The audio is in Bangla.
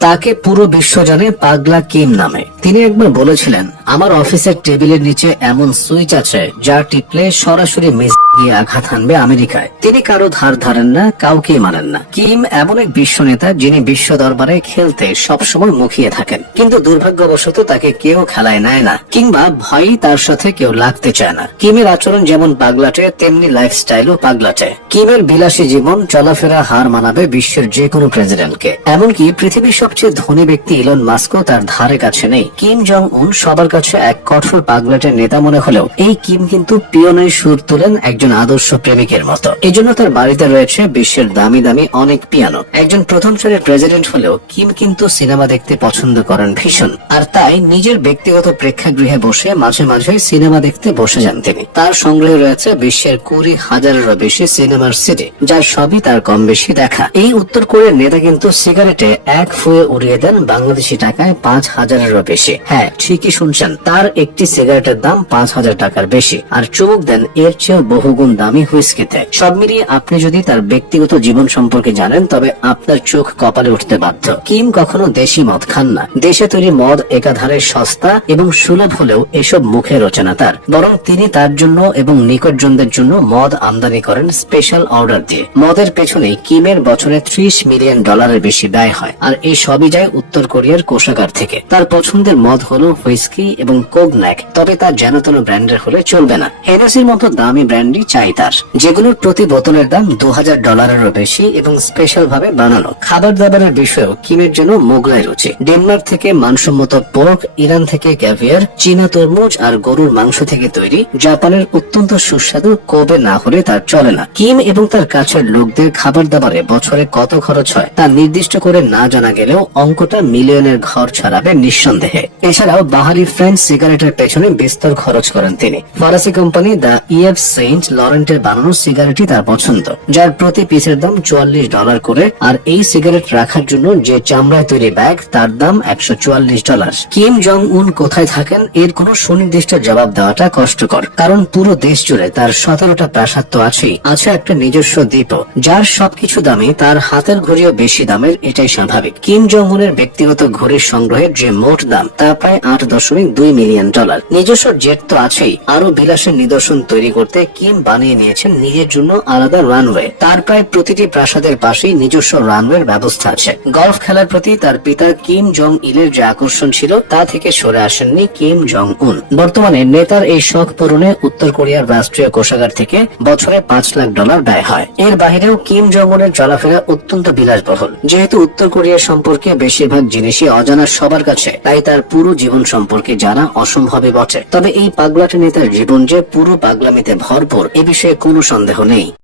তাকে পুরো বিশ্ব জানে পাগলা কিম নামে। তিনি একবার বলেছিলেন, আমার অফিসের টেবিলের নিচে এমন সুইচ আছে যা টিপলে সরাসরি মিস গিয়ে আঘাত হানবে আমেরিকায়। তিনি কারো ধার ধারেন না, কাউকে মানেন না। কিম এমন এক বিশ্ব নেতা যিনি বিশ্ব দরবারে খেলতে সবসময় মুখিয়ে থাকেন, কিন্তু দুর্ভাগ্যবশত তাকে কেউ খেলায় নেয় না, কিংবা ভয়ই তার সাথে কেউ লাগতে চায় না। কিমের আচরণ যেমন পাগলাটে, তেমনি লাইফস্টাইলও পাগলাটে। কিমের বিলাসী জীবন চলাফেরা হার মানাবে বিশ্বের যে কোনো প্রেসিডেন্টকে। এমনকি পৃথিবীর সবচেয়ে ধনী ব্যক্তি ইলন মাস্কও তার ধারে কাছে নেই। কিম জং উন সবার কাছে এক কঠোর পাগলাটের নেতা মনে হলেও এই কিম কিন্তু পিয়নের সুর তোলেন একজন আদর্শ প্রেমিকের মতো। এজন্য তার বাড়িতে রয়েছে বিশ্বের দামি দামি অনেক পিয়ানো। একজন প্রথম সারির প্রেসিডেন্ট হলেও কিম কিন্তু সিনেমা দেখতে পছন্দ করেন ভীষণ, আর তাই নিজের ব্যক্তিগত প্রেক্ষাগৃহে বসে মাঝে মাঝে সিনেমা দেখতে বসে যান তিনি। তার সংগ্রহে রয়েছে বিশ্বের 20,000-এরও বেশি সিনেমার সিডি, যার সবই তার কম বেশি দেখা। এই উত্তর কোরিয়ার নেতা কিন্তু সিগারেটে এক ফুয়ে উড়িয়ে দেন বাংলাদেশি টাকায় 5,000-এরও বেশি। হ্যাঁ, ঠিকই শুনছেন, তার একটি সিগারেটের দাম 5,000 টাকার বেশি, আর চুমুক দেন এর চেয়েও বহুগুণ দামি হুইস্কিতে। সব মিলিয়ে আপনি যদি তার ব্যক্তিগত জীবন সম্পর্কে জানেন, তবে আপনার চোখ কপালে উঠতে বাধ্য। কিম কখনো দেশি মদ খান না। দেশে তৈরি মদ একাধারে সস্তা এবং সুলভ হলেও এসব মুখে রোচে না তার, বরং তিনি তার জন্য এবং নিকটজনদের জন্য মদ আমদানি করেন স্পেশাল অর্ডার দিয়ে। মদের পেছনে কিমের বছরে $30 মিলিয়ন বেশি ব্যয় হয়, আর এই সবই যায় উত্তর কোরিয়ার কোষাগার থেকে। তার পছন্দের মদ হলো হুইস্কি এবং কোগন্যাক, তবে তার যেনতেন ব্র্যান্ডের হলে চলবে না। হেনেসির মতো দামি ব্র্যান্ডই চাই তার, যেগুলোর প্রতি বোতলের দাম $2,000-এরও বেশি এবং স্পেশাল ভাবে বানানো। খাবার দাবারের বিষয়েও কিমের জন্য মোগলাই রুচি। ডেনমার্ক থেকে মানসম্মত পোর্ক, ইরান থেকে ক্যাভিয়ার, চীনা তরমুজ আর গরুর মাংস থেকে তৈরি, জাপানের অত্যন্ত সুস্বাদু কোবে না হলে তার চলে না। কিম এবং তার কাছের লোকদের খাবার দাবারে বছরে কত খরচ হয় তা নির্দিষ্ট করে না জানা গেলেও অঙ্কটা মিলিয়নের ঘর ছাড়াবে নিঃসন্দেহে। এছাড়াও বাহারি ফ্রেঞ্চ সিগারেটের পেছনে বিস্তর খরচ করেন তিনি। ফরাসি কোম্পানি দ্য ইএফ সেন্ট লরেন্টের বানানো সিগারেটই তার পছন্দ, যার প্রতি পিসের দাম $44 করে, আর এই সিগারেট রাখার জন্য যে চামড়ায় তৈরি ব্যাগ তার দাম $144। কিম জং উন কোথায় থাকেন এর কোনো সুনির্দিষ্ট জবাব দেওয়াটা কষ্টকর, কারণ পুরো দেশ জুড়ে তার 17টা প্রাসাদ তো আছেই, আছে একটা নিজস্ব দ্বীপও, যার সবকিছু দামি। তার হাতের ঘড়িও বেশি দামের, এটাই স্বাভাবিক। কিম জং উনের ব্যক্তিগত ঘড়ির সংগ্রহের যে মোট দাম তা প্রায় $8.2 মিলিয়ন। নিজস্ব জেট তো আছেই, আরো বিলাসের নিদর্শন তৈরি করতে কিম বানিয়ে নিয়েছেন নিজের জন্য আলাদা রানওয়ে। তার প্রায় প্রতিটি প্রাসাদের পাশেই নিজস্ব রানওয়ের ব্যবস্থা আছে। গলফ খেলার প্রতি তার পিতা কিম জং ইলের যে আকর্ষণ ছিল তা থেকে সরে আসেননি কিম জং উন। বর্তমানে নেতার এই শখ পূরণে উত্তর কোরিয়ার রাষ্ট্রীয় কোষাগার থেকে বছরে $5 লাখ ব্যয় হয়। এর বাহিরেও কিম জং উনের চলাফেরা অত্যন্ত বিলাসবহুল। যেহেতু উত্তর কোরিয়া সম্পর্কে বেশিরভাগ জিনিসই অজানা সবার কাছে, তাই তার পুরো জীবন সম্পর্কে জানা অসম্ভবই বটে। তবে এই পাগলাটে নেতার জীবন যে পুরো পাগলামিতে ভরপুর, এ বিষয়ে কোনো সন্দেহ নেই।